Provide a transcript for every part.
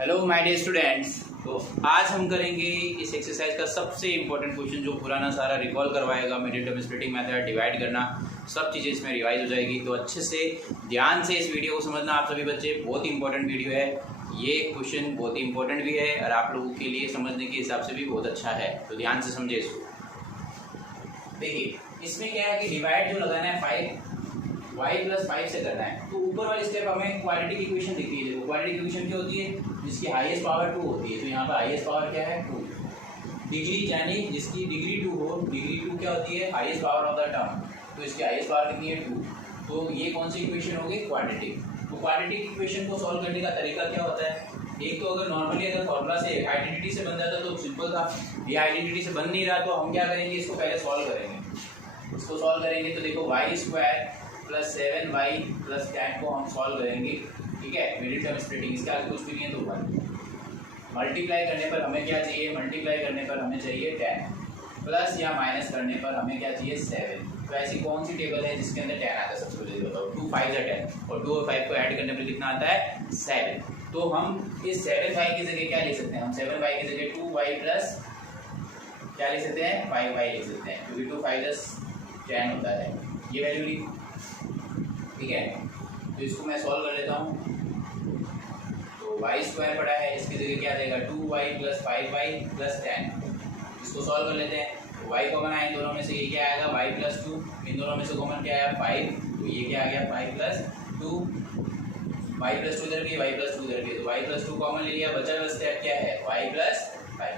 Hello my dear students. तो आज हम करेंगे इस एक्सरसाइज का सबसे इम्पोर्टेंट क्वेश्चन जो पुराना सारा रिकॉल करवाएगा। Middle term splitting method, divide करना, सब चीज़ें इसमें रिवाइज हो जाएगी। तो अच्छे से ध्यान से इस वीडियो को समझना आप सभी बच्चे, बहुत ही इंपॉर्टेंट वीडियो है। ये क्वेश्चन बहुत ही इंपॉर्टेंट भी है और आप लोगों के लिए समझने के हिसाब से भी बहुत अच्छा है। तो ध्यान से समझे इसको। देखिए इसमें क्या है कि डिवाइड जो लगाना है 5y+5 से करना है। तो ऊपर वाली स्टेप हमें क्वाड्रेटिक इक्वेशन दिख रही है। देखो क्वाड्रेटिक इक्वेशन क्या होती है, जिसकी हाईएस्ट पावर 2 होती है। तो यहाँ पर हाईएस्ट पावर क्या है 2 डिग्री, यानी जिसकी डिग्री 2 हो। डिग्री 2 क्या होती है, highest power of the term. तो इसकी हाईएस्ट पावर कितनी है 2। तो ये कौन सी इक्वेशन होगी, क्वाड्रेटिक। तो क्वाड्रेटिक इक्वेशन को सॉल्व करने का तरीका क्या होता है, एक तो अगर नॉर्मली अगर फॉर्मूला से आइडेंटिटी से बन जाता तो सिंपल था। ये आइडेंटिटी से बन नहीं रहा तो हम क्या करेंगे, इसको पहले सॉल्व करेंगे। इसको सॉल्व करेंगे तो देखो y² + 7y + 10 को हम सॉल्व करेंगे। ठीक है, मिडिल टर्म स्प्लिटिंग, इसके आगे कुछ भी नहीं है तो 1 मल्टीप्लाई करने पर हमें क्या चाहिए, मल्टीप्लाई करने पर हमें चाहिए 10 प्लस या माइनस करने पर हमें क्या चाहिए 7। तो ऐसी कौन सी टेबल है जिसके अंदर 10 आता है, सबसे पहले बताओ। 2 5 या 10 और 2 और 5 को ऐड करने पर कितना आता है 7। तो हम इस 7y की जगह क्या लिख सकते हैं, हम 7y की जगह 2y प्लस क्या लिख सकते हैं 5y लिख सकते हैं, क्योंकि 2 5 10 होता है ये वैल्यू लिख। ठीक है, तो इसको मैं सॉल्व कर लेता हूँ। तो y² पड़ा है, इसकी जगह क्या देगा 2y + 5y + 10। इसको सॉल्व कर लेते हैं। तो y कॉमन आए दोनों में से, ये क्या आएगा y + 2। इन दोनों में से कॉमन क्या आया 5, तो ये क्या आ गया 5 + 2। y + 2 इधर भी, y + 2 इधर भी, तो y + 2 कॉमन ले लिया। बचा हुआ स्टेप क्या है y + 5।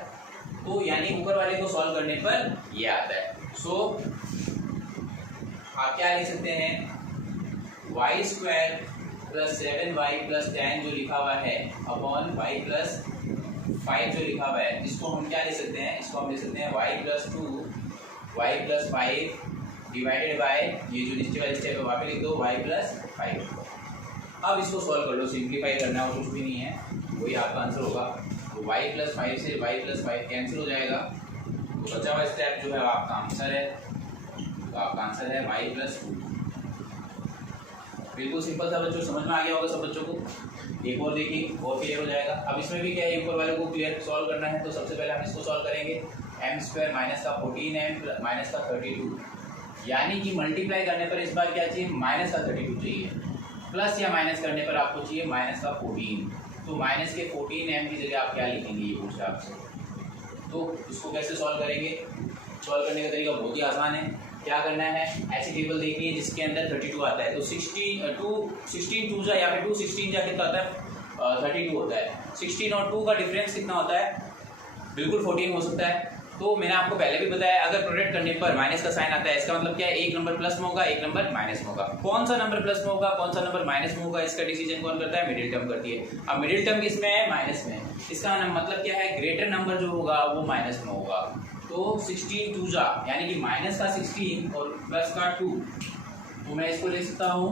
तो यानी ऊपर वाले को सॉल्व करने पर ये आता है। सो आप क्या लिख सकते हैं, y² + 7y + 10 जो लिखा हुआ है अपॉन y + 5 जो लिखा हुआ है, इसको हम क्या लिख सकते हैं, इसको हम लिख सकते हैं y + 2 y + 5 डिवाइडेड बाय ये जो नीचे वाली स्टेप है वहाँ पे लिख दो y + 5। अब इसको सॉल्व कर लो, सिंप्लीफाई करना और कुछ भी नहीं है, वही आपका आंसर होगा। तो y + 5 से y + 5 कैंसिल हो जाएगा। तो बचा हुआ स्टेप जो है आपका आंसर है, तो आपका आंसर है y + 2। बिल्कुल सिंपल था बच्चों, समझ में आ गया होगा सब बच्चों को। एक और देखिए और क्लियर हो जाएगा। अब इसमें भी क्या है, ऊपर वाले को क्लियर सॉल्व करना है। तो सबसे पहले हम इसको सॉल्व करेंगे। m² माइनस का 14m माइनस का 32, यानी कि मल्टीप्लाई करने पर इस बार क्या चाहिए माइनस का 32 चाहिए, प्लस या माइनस करने पर आपको चाहिए माइनस का 14। तो माइनस के 14m की जगह आप क्या लिखेंगे, ये पूछा आपसे। तो इसको कैसे सॉल्व करेंगे, सॉल्व करने का तरीका बहुत ही आसान है। क्या करना है, ऐसी टेबल देखनी है जिसके अंदर 32 आता है। तो 16 2 या फिर 2 16 जा कितना होता है 32 होता है। 16 और 2 का डिफरेंस कितना होता है, बिल्कुल 14 हो सकता है। तो मैंने आपको पहले भी बताया, अगर प्रोडक्ट करने पर माइनस का साइन आता है, इसका मतलब क्या है, एक नंबर प्लस में होगा, एक नंबर माइनस में होगा। कौन सा नंबर प्लस में होगा, कौन सा नंबर माइनस में होगा, इसका डिसीजन कौन करता है, मिडिल टर्म करती है। अब मिडिल टर्म किसमें है, माइनस में। इसका मतलब क्या है, ग्रेटर नंबर जो होगा वो माइनस में होगा। तो 16 2 जा यानी कि माइनस का 16 और प्लस का 2। तो मैं इसको ले सकता हूँ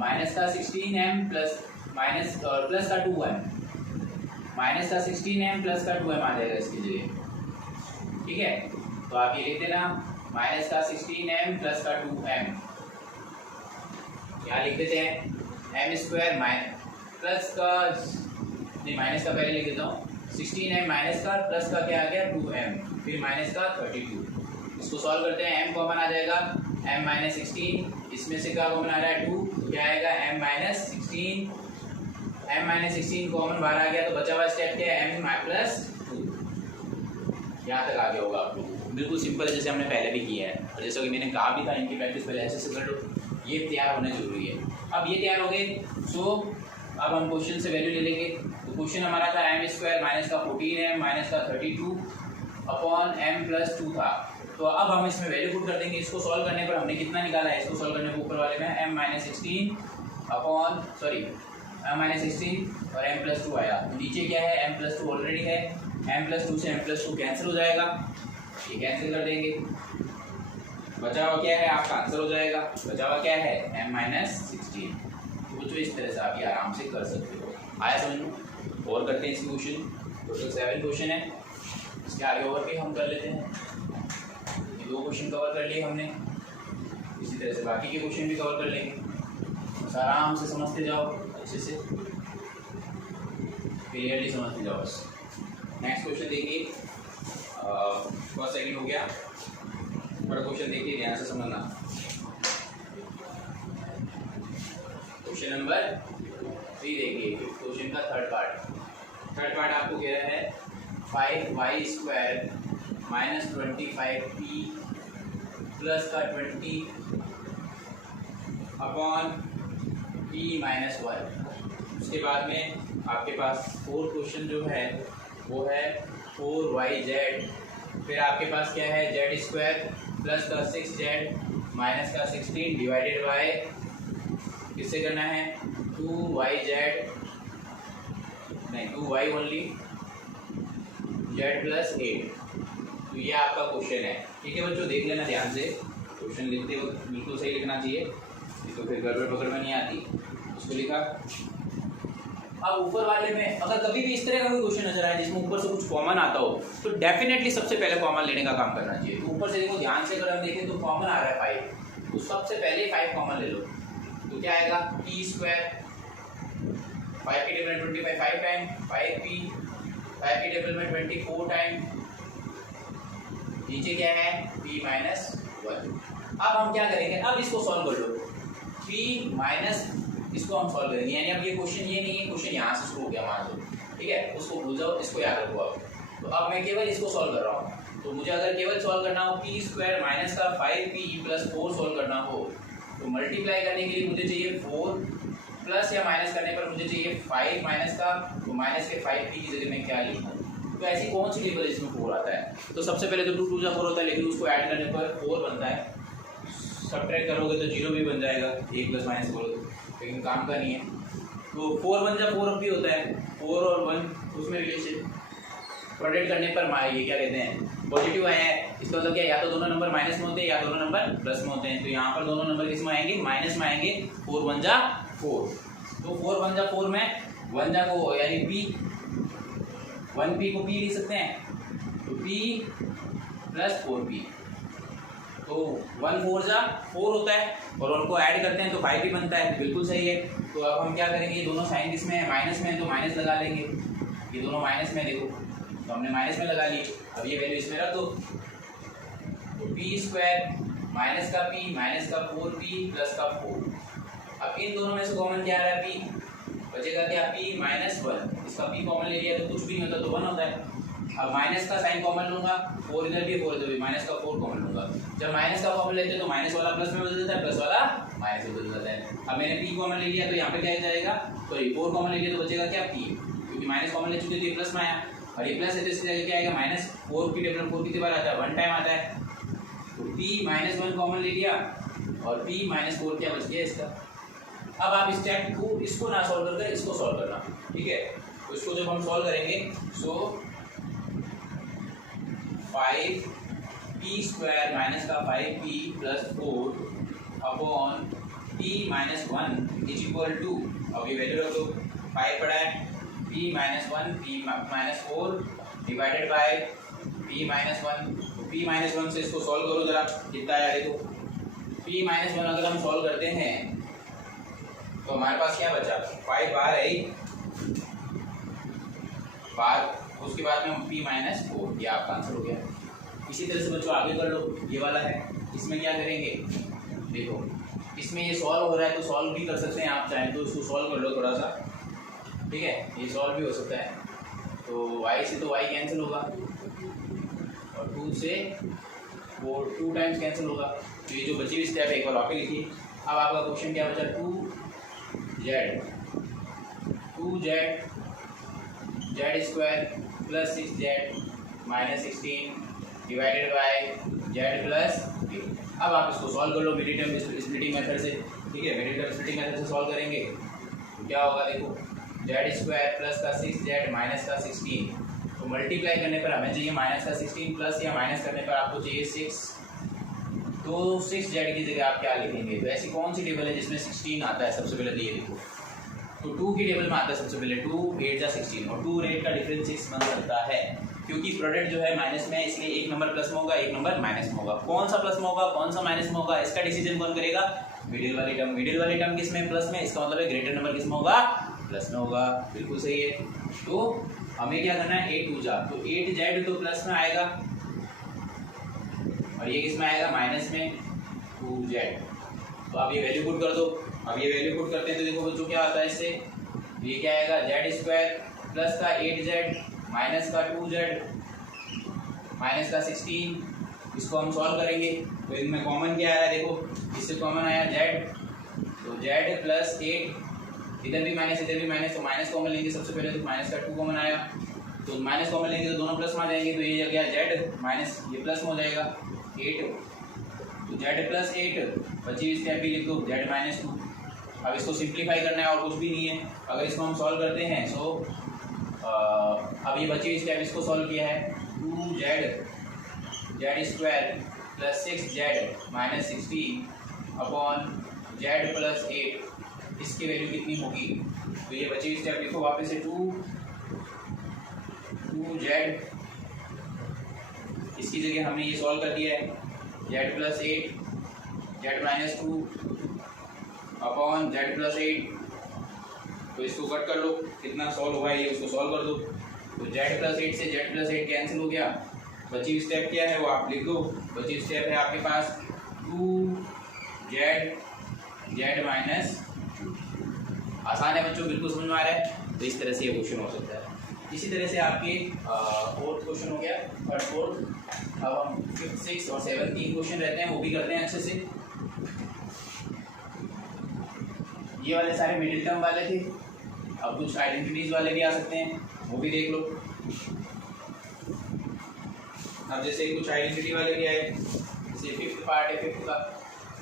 माइनस का 16m प्लस माइनस और प्लस का 2m, माइनस का 16m प्लस का 2m आ जाएगा इसकी जगह। ठीक है, तो आप ये लिख देना माइनस का 16m प्लस का 2m। यहाँ लिख देते हैं m² प्लस का नहीं, माइनस का पहले लिख देता हूँ 16m माइनस का प्लस का क्या आ गया 2m, फिर माइनस का 32। इसको सॉल्व करते हैं, m कॉमन आ जाएगा m - 16, इसमें से क्या कॉमन आ रहा है 2, क्या आएगा m - 16। m - 16 कॉमन बाहर आ गया, तो बचा हुआ स्टेप क्या है m + 2। यहाँ तक आ गया होगा आप लोग, बिल्कुल सिंपल है, जैसे हमने पहले भी किया है। और जैसा कि मैंने कहा भी था, इनकी प्रैक्टिस पहले ऐसे से कर लो, ये तैयार होना जरूरी है। अब ये तैयार हो गए, सो अब हम क्वेश्चन से वैल्यू ले लेंगे। तो क्वेश्चन हमारा था m² माइनस का 14m माइनस का 32 अपॉन m + 2 था। तो अब हम इसमें वैल्यू पुट कर देंगे। इसको सॉल्व करने पर हमने कितना निकाला है, इसको सॉल्व करने पर ऊपर वाले में m - 16 अपॉन m - 16 और m + 2 आया। तो नीचे क्या है m + 2 ऑलरेडी है, m + 2 से m + 2 कैंसिल हो जाएगा, ये कैंसिल कर देंगे। बचा हुआ क्या है, आपका आंसर हो जाएगा। बचा हुआ क्या है m - 16। तो इस तरह से आप ये आराम से कर सकते हो। आया समझ में। और करते हैं इस क्वेश्चन, टोटल 7 क्वेश्चन है, इसके आगे और भी हम कर लेते हैं। ये 2 क्वेश्चन कवर कर लिए हमने, इसी तरह से बाकी के क्वेश्चन भी कवर कर लेंगे। बस आराम से समझते जाओ अच्छे से। क्लियरली समझ लीजिए बस। नेक्स्ट क्वेश्चन देखिए, फर्स्ट सेकंड हो गया, बड़ा क्वेश्चन देखिए ध्यान से समझना। क्वेश्चन नंबर 3 देखिए, क्वेश्चन का थर्ड पार्ट आपको कह रहा है 5y² माइनस 25p प्लस का 20 अपॉन p माइनस 1। उसके बाद में आपके पास 4 क्वेश्चन जो है वो है 4yz, फिर आपके पास क्या है z² प्लस का 6z माइनस का 16 डिवाइडेड बाय किससे करना है 2y ओनली z प्लस 8। तो ये आपका क्वेश्चन है। ठीक है बच्चों, देख लेना ध्यान से, क्वेश्चन लिखते वक्त बिल्कुल सही लिखना चाहिए, तो फिर गड़बड़ पकड़ में नहीं आती। उसको लिखा। अब ऊपर वाले में अगर कभी भी इस तरह का कोई क्वेश्चन नजर आए जिसमें ऊपर से कुछ कॉमन आता हो तो डेफिनेटली सबसे पहले कॉमन लेने का काम करना चाहिए। तो ऊपर से देखो ध्यान से, अगर हम देखें तो कॉमन आ रहा है 5, तो सबसे पहले 5 कॉमन ले लो। तो क्या आएगा p², 5 के टेबल में 25 5 टाइम, 5p, 5 के टेबल में 24 टाइम, नीचे क्या है p माइनस 1। अब हम क्या करेंगे, अब इसको सॉल्व कर लो, p माइनस इसको हम सॉल्व करेंगे। यानी अब ये क्वेश्चन ये नहीं है, क्वेश्चन यहाँ से शुरू हो गया मान लो, ठीक है, उसको भूल जाओ, इसको याद रखो आप। तो अब मैं केवल इसको सॉल्व कर रहा हूँ। तो मुझे अगर केवल सॉल्व करना हो p² माइनस का 5p प्लस 4 सॉल्व करना हो, तो मल्टीप्लाई करने के लिए मुझे चाहिए 4 प्लस या माइनस करने पर मुझे चाहिए 5 माइनस का, तो माइनस के 5p की जगह मैं क्या लिखूँ। तो ऐसी कौन सी टेबल जिसमें 4 आता है। तो सबसे पहले तो 2 2 4 होता है, लेकिन उसको ऐड करने पर 4 बनता है, सब्ट्रैक्ट करोगे तो 0 भी बन जाएगा, 1 प्लस माइनस करोगे, लेकिन काम का नहीं है। तो 4 1 जा 4 भी होता है, 4 और 1 उसमें रिलेशन प्रोडक्ट करने पर ये क्या कहते हैं पॉजिटिव आया है। इसका मतलब क्या, या तो दोनों नंबर माइनस में होते हैं या दोनों नंबर प्लस में होते हैं। तो यहाँ पर दोनों नंबर किस में आएंगे, माइनस में आएंगे। 4 1 जा 4, तो 4 1 जा 4 में 1 जा को यानी p, 1p को p लिख सकते हैं, तो p प्लस 4p, तो 1 4 जा 4 होता है, और उनको ऐड करते हैं तो 5 भी बनता है, बिल्कुल सही है। तो अब हम क्या करेंगे, ये दोनों साइन किसमें है, माइनस में है, तो माइनस लगा लेंगे। ये दोनों माइनस में, देखो तो हमने माइनस में लगा ली। अब ये वैल्यू इसमें रख दो, तो p² माइनस का p माइनस का 4p प्लस का 4। अब इन दोनों में से कॉमन क्या आ रहा है, p बचेगा क्या, p माइनस 1। इसका p कॉमन ले लिया तो कुछ भी नहीं होता, तो 1 होता है। अब माइनस का साइन कॉमन लूंगा, 4 इधर भी 4 इधर भी, माइनस का 4 कॉमन लूंगा। जब माइनस का कॉमन लेते हैं तो माइनस वाला प्लस में बदल जाता है, प्लस वाला माइनस में बदल जाता है। अब मैंने p कॉमन ले लिया तो यहाँ पे क्या जाएगा, सॉरी 4 कॉमन ले लिया तो बचेगा क्या p, क्योंकि माइनस कॉमन ले चुके तो ये प्लस में आया, और ये प्लस है तो इसकी जगह क्या आएगा, माइनस 4 की टेबल 4 कितनी बार आता है, 1 टाइम आता है। तो p माइनस 1 कॉमन ले लिया और p माइनस 4 क्या बच गया इसका। अब आप स्टेप 2 इसको ना सॉल्व करके इसको सॉल्व करना, ठीक है। तो इसको जब हम सॉल्व करेंगे, सो 5p² माइनस का 5p plus 4 upon p minus 1 is equal to, अब ये वैल्यू रख दो, 5 पड़ा है, p minus 1 p minus 4 divided by p minus 1। तो p माइनस 1 से इसको सॉल्व करो जरा, कितना आया देखो। p माइनस 1 अगर हम सॉल्व करते हैं तो हमारे पास क्या बचा, 5 बाहर है बाहर, उसके बाद में p माइनस 4, ये आपका आंसर हो गया। इसी तरह से बच्चों आगे कर लो, ये वाला है, इसमें क्या करेंगे, देखो इसमें ये सॉल्व हो रहा है तो सॉल्व भी कर सकते हैं आप चाहें तो इसको सॉल्व कर लो थोड़ा सा, ठीक है, ये सॉल्व भी हो सकता है। तो y से तो y कैंसिल होगा और 2 से 2 टाइम्स कैंसिल होगा। तो ये जो बची हुई स्टेप है एक बार वापस लिखिए। अब आपका क्वेश्चन क्या बचा, 2z² plus 6z minus 16 divided by z plus 8। अब आप इसको सॉल्व कर लो मिड टर्म स्प्लिटिंग मेथड से, ठीक है, मिड टर्म स्प्लिटिंग मेथड से सॉल्व करेंगे तो क्या होगा, देखो z² प्लस का 6z माइनस का 16, तो मल्टीप्लाई करने पर हमें चाहिए माइनस का 16 प्लस या माइनस करने पर आपको चाहिए 6, तो 6z की जगह आप क्या लिखेंगे। तो ऐसी कौन सी टेबल है जिसमें 16 आता है, सबसे पहले तो ये देखो, तो 2 की टेबल में आता है सबसे पहले 2 8 जा 16, और 2 और 8 का डिफरेंस 6 बन सकता है, क्योंकि प्रोडक्ट जो है माइनस में है, इसलिए एक नंबर प्लस में होगा एक नंबर माइनस में होगा। कौन सा प्लस में होगा कौन सा माइनस में होगा, इसका डिसीजन कौन करेगा, मिडिल वाली टर्म। मिडिल वाली टर्म किस में, प्लस में, इसका मतलब है ग्रेटर नंबर किस में होगा, प्लस में होगा, बिल्कुल सही है। तो हमें क्या करना है, 8 2 जा, तो 8z तो प्लस में आएगा और ये किस में आएगा, माइनस में 2z। तो आप ये वैल्यू पुट कर दो। अब ये वैल्यू पुट करते हैं तो देखो बच्चों क्या आता है इससे, ये क्या आएगा, z स्क्वायर प्लस का 8z माइनस का 2z माइनस का 16। इसको हम सॉल्व करेंगे तो इनमें कॉमन क्या आया, देखो इससे कॉमन आया z, तो z प्लस 8, इधर भी माइनस इधर भी माइनस, तो माइनस कॉमन लेंगे सबसे पहले, तो माइनस का 2 कॉमन आया, तो माइनस कॉमन लेंगे तो दोनों प्लस में आ जाएंगे, तो ये गया z माइनस ये प्लस में हो जाएगा 8, तो z प्लस 8, बची स्टेप भी लिख दो z माइनस 2। अब इसको सिंप्लीफाई करना है और कुछ भी नहीं है। अगर इसको हम सॉल्व करते हैं सो अब ये बची स्टेप इसको सॉल्व किया है, 2z square plus 6z minus 16 upon z plus 8, इसकी वैल्यू कितनी होगी, तो ये बची स्टेप लिखो वापस से 2z, इसकी जगह हमने ये सॉल्व कर दिया है, z plus 8 z minus 2 upon z plus 8, तो इसको कट कर लो, कितना सॉल्व हुआ है ये उसको सॉल्व कर दो, तो z प्लस 8 से z प्लस 8 कैंसिल हो गया, बची स्टेप क्या है वो आप लिख दो, बची स्टेप है आपके पास 2z माइनस 2। आसान है बच्चों, बिल्कुल समझ में आ रहा है। तो इस तरह से ये क्वेश्चन हो सकता है। इसी तरह से आपके फोर्थ क्वेश्चन हो गया, थर्ड फोर्थ। अब हम फिफ्थ सिक्स और सेवन 3 क्वेश्चन रहते हैं, वो भी करते हैं अच्छे से। ये वाले सारे मिडिल टर्म वाले थे, अब कुछ आइडेंटिटीज वाले भी आ सकते हैं, वो भी देख लो। अब जैसे कुछ आइडेंटिटी वाले भी आए, जैसे फिफ्थ पार्ट है फिफ्थ का,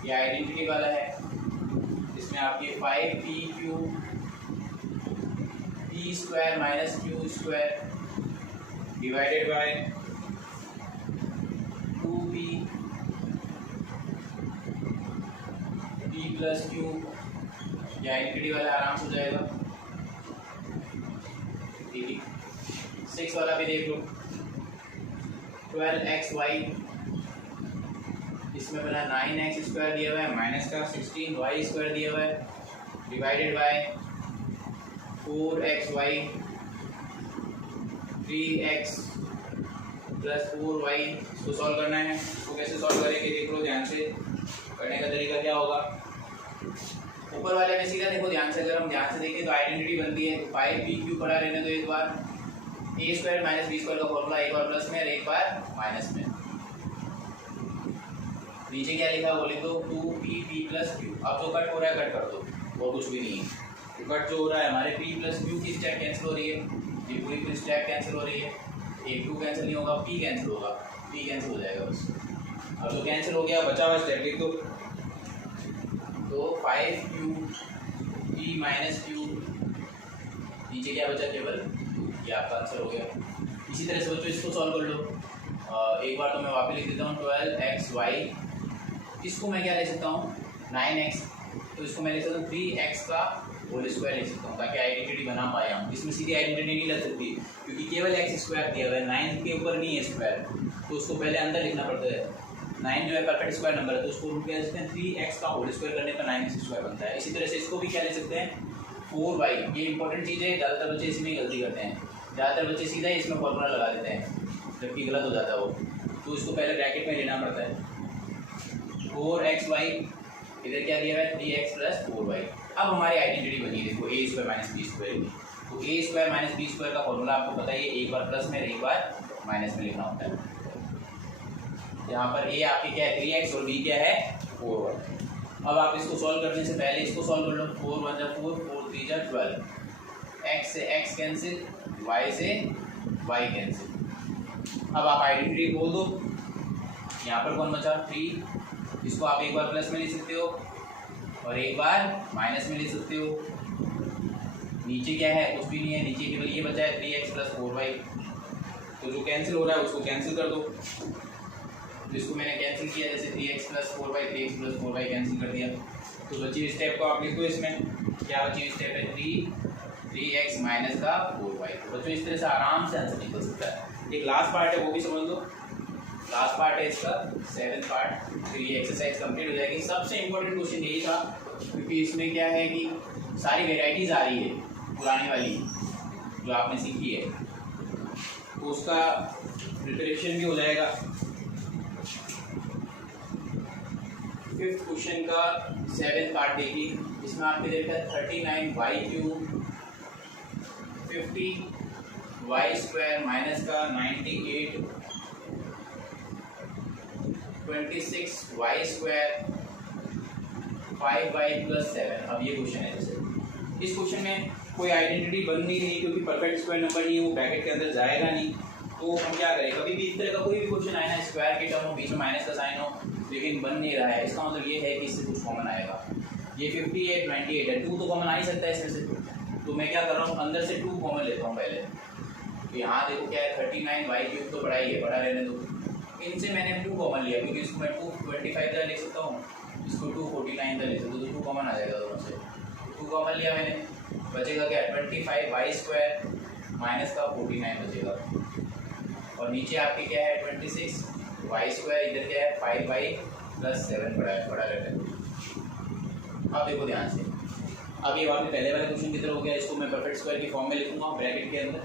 ये आइडेंटिटी वाला है, इसमें आपके 5pq p square minus q square divided by 2p p plus q, ये आइडेंटिटी वाला आराम से हो जाएगा, ठीक है। 6 वाला भी देख लो, 12xy, इसमें बना 9x स्क्वायर दिया हुआ है माइनस का 16y स्क्वायर दिया हुआ है divided by 4xy 3x plus 4y। इसको सॉल्व करना है, इसको कैसे सॉल्व करेंगे देख लो ध्यान से। करने का तरीका क्या होगा, ऊपर वाले में सीधा देखो ध्यान से, अगर हम ध्यान से देखें तो आइडेंटिटी बनती है 5pq पढ़ा रहने, तो एक बार a square minus b square का फॉर्मूला एक बार प्लस में और एक बार माइनस में। नीचे क्या लिखा वो लिख दो 2p प्लस q। अब जो कट हो रहा है कट कर दो, और कुछ भी नहीं है। तो कट जो हो रहा है हमारे p प्लस q की स्टेप कैंसिल हो रही है, ये पूरी स्टेप कैंसिल हो रही है, एक 2 कैंसिल नहीं होगा, p कैंसिल होगा, p कैंसिल हो जाएगा बस। अब जो कैंसिल हो गया बचा हुआ स्टेप लिख दो, तो 5q p माइनस q, नीचे क्या बचा केवल, ये आपका आंसर हो गया। इसी तरह से बच्चों इसको सॉल्व कर लो। एक बार तो मैं वापस लिख देता हूँ 12xy, इसको मैं क्या ले सकता हूँ 9x, तो इसको मैं ले सकता हूँ 3x का होल स्क्वायर ले सकता हूँ, ताकि आइडेंटिटी बना पाए हम। इसमें सीधी आइडेंटिटी नहीं लग सकती क्योंकि केवल x स्क्वायर दिया हुआ है, 9 के ऊपर नहीं है स्क्वायर, तो उसको पहले अंदर लिखना पड़ता है। 9 जो है परफेक्ट स्क्वायर नंबर है, तो उसको रूट क्या ले सकते हैं 3x का होल स्क्वायर करने पर 9x स्क्वायर बनता है। इसी तरह से इसको भी क्या ले सकते हैं 4y। ये इंपॉर्टेंट चीज़ है, ज़्यादातर बच्चे इसमें गलती करते हैं, ज़्यादातर बच्चे सीधा इसमें फॉर्मूला लगा देते हैं जबकि गलत हो जाता है वो, तो इसको पहले ब्रैकेट में लेना पड़ता है। 4xy, इधर क्या दिया हुआ है 3x प्लस 4y। अब हमारी आइडेंटिटी बनी है, देखो a square minus b square, तो a square minus b square का फॉर्मूला आपको पता है, एक बार प्लस में एक बार माइनस में लिखना होता है। यहाँ पर a आपकी क्या है 3x और b क्या है 4y। अब आप इसको सॉल्व करने से पहले इसको सॉल्व कर लो, 4 1 4 4 3 12, x से x कैंसिल, y से y कैंसिल। अब आप आइडेंटिटी बोल दो, यहाँ पर कौन बचा 3, इसको आप एक बार प्लस में लिख सकते हो और एक बार माइनस में लिख सकते हो। नीचे क्या है कुछ भी नहीं है, नीचे केवल ये बचा है 3x प्लस 4y, तो जो कैंसिल हो रहा है उसको कैंसिल कर दो। जिसको मैंने कैंसिल किया, जैसे 3x plus 4y 3x plus 4y cancel कर दिया, तो बची हुई स्टेप को आप लिख दो। इसमें क्या बची हुई स्टेप है 3x माइनस का 4y। तो बच्चों इस तरह से आराम से आंसर निकल सकता है। एक लास्ट पार्ट है वो भी समझ लो, लास्ट पार्ट है इसका 7th पार्ट, तो ये एक्सरसाइज कंप्लीट हो जाएगी। सबसे इम्पोर्टेंट क्वेश्चन यही था क्योंकि इसमें क्या है कि सारी वेराइटीज़ आ रही है, पुरानी वाली जो आपने सीखी है, तो उसका प्रिपरेशन भी हो जाएगा। फिफ्थ क्वेश्चन का 7th पार्ट देखिए, इसमें आपके देखा है 39y³ 50y² माइनस का 98 26y² 5y+7। अब ये क्वेश्चन है, जैसे इस क्वेश्चन में कोई आइडेंटिटी बन नहीं रही क्योंकि परफेक्ट स्क्वायर नंबर नहीं है, वो ब्रैकेट के अंदर जाएगा नहीं। तो हम क्या करें, कभी भी इस तरह का कोई भी क्वेश्चन आए ना, स्क्वायर की टर्म हो, बीच में माइनस का साइन हो, लेकिन बन नहीं रहा है, इसका मतलब ये है कि इससे कुछ कॉमन आएगा। ये 58 98 है, 2 तो कॉमन आ ही सकता है इसमें से। तो मैं क्या कर रहा हूँ, अंदर से 2 कॉमन लेता हूँ पहले। तो यहाँ देखो क्या है, 39y³ तो बड़ा ही है, बड़ा रहने दो। इनसे मैंने 2 कॉमन लिया क्योंकि इसको मैं 225 लिख सकता हूँ, इसको 249 लिख सकता हूँ, तो 2 कॉमन आ जाएगा दोनों से। 2 कॉमन लिया मैंने, बचेगा क्या, 25y² माइनस का 49 बचेगा। और नीचे आपके क्या है 26y², इधर क्या है 5y+7 बड़ा रहता है। अब देखो ध्यान से, अब ये आपने पहले वाले क्वेश्चन की तरह हो गया, इसको मैं परफेक्ट स्क्वायर की फॉर्म में लिखूंगा ब्रैकेट के अंदर।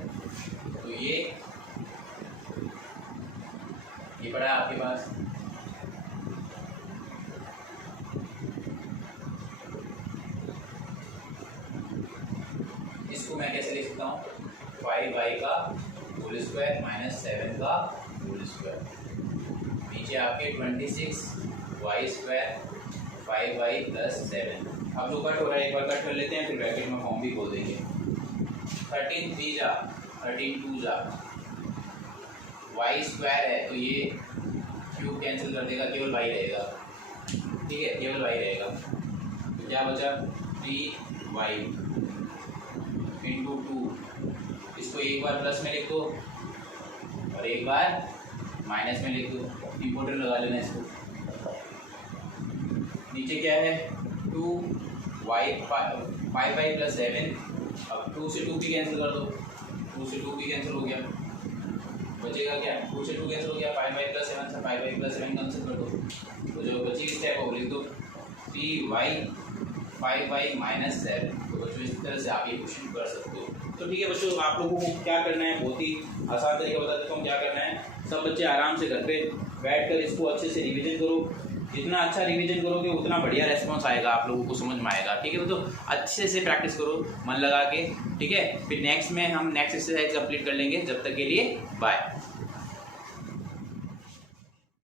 तो ये पड़ा है आपके पास, इसको मैं कैसे लिख सकता हूँ, 5y² माइनस 7 का होल स्क्वायर, नीचे आपके 26y² 5y+7। अब जो कट हो रहा है एक बार कट कर लेते हैं, फिर ब्रैकेट में फॉर्म भी खोल देंगे। 13 3 जा 13 2 जा, y² है तो ये क्यूब कैंसिल कर देगा, केवल y रहेगा, ठीक है, केवल y रहेगा। तो क्या बचा, 3y × 2, इसको एक बार प्लस में लिख दो और एक बार माइनस में लिख दो, इंपोर्टेंट लगा लेना इसको। नीचे क्या है 2y 5y+7, अब 2 से 2 भी कैंसिल कर दो, 2 से 2 भी कैंसिल हो गया, बचेगा क्या, 2 से 2 कैंसिल हो गया, 5y+7 से 5y+7 कैंसिल कर दो, तो जो बची स्टेप वो लिख दो 3y 5y-7। तो बच्चों इस तरह से आप ये क्वेश्चन कर सकते हो। तो ठीक है बच्चों, आप लोगों को क्या करना है, बहुत ही आसान तरीका बता देता हूँ क्या करना है। सब बच्चे आराम से घर पे बैठकर इसको अच्छे से रिवीजन करो, जितना अच्छा रिवीजन करोगे उतना बढ़िया रेस्पॉन्स आएगा, आप लोगों को समझ में आएगा, ठीक है बच्चों। अच्छे से प्रैक्टिस करो मन लगा के, ठीक है। फिर नेक्स्ट में हम नेक्स्ट एक्सरसाइज कंप्लीट कर लेंगे, जब तक के लिए बाय।